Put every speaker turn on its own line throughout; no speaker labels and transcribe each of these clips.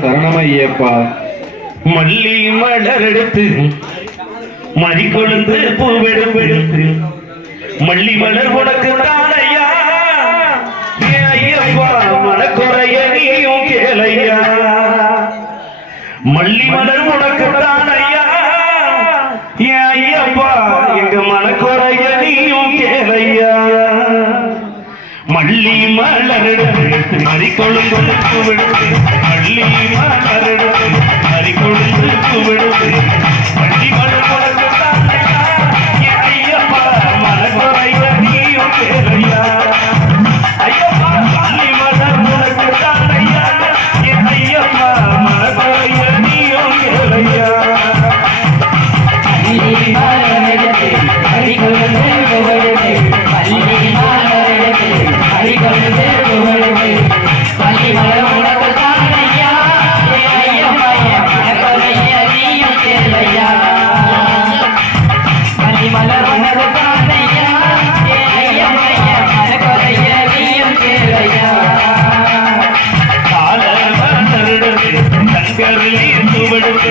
சரணமையப்பா.
மல்லி மலர் எடுத்து மதி கொழுந்து பூவெடும் எடுத்து மல்லி மலர் உனக்கு தானையா? மனக்குறைய நீயும் கேளையா? மல்லி மலர் உனக்கு தானையா? ஏப்பா எங்க மனக்குறைய நீயும் கேளையா? மல்லி மலர் எடுத்து அடிக்கொழுங்கு அள்ளி மலரடும் கரலை துவடுத்து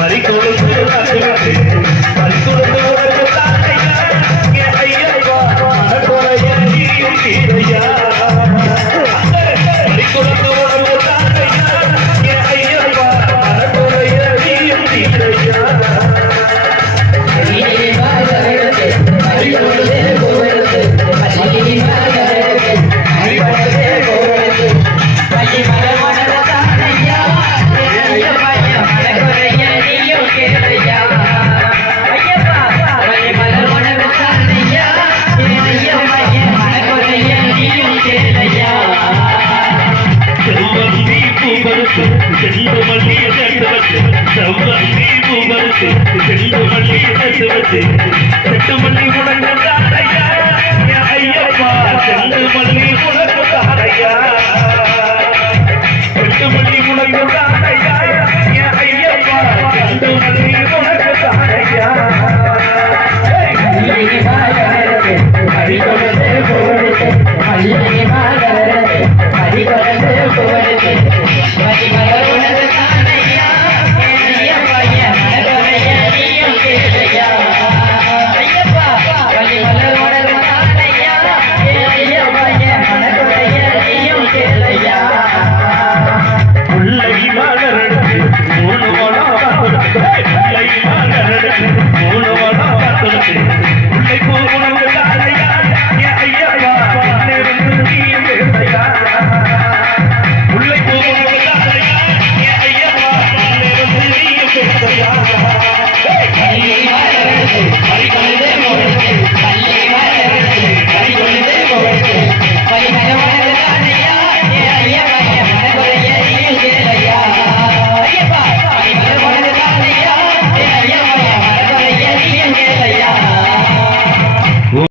మరికొడ செவ்வம் தீபு வருது செண்டு மல்லி நசுவது செட்டு மல்லி முடங்கு தாரையா ஐயப்பா செண்டு மல்லி முடங்கு தாரையா செட்டு மல்லி முடங்கு தாரையா ஐயப்பா செண்டு மல்லி முடங்கு தாரையா
ஹரிகொடதே போடுது ஹரிகொடதே போடுது ஹரிகொடதே போடுது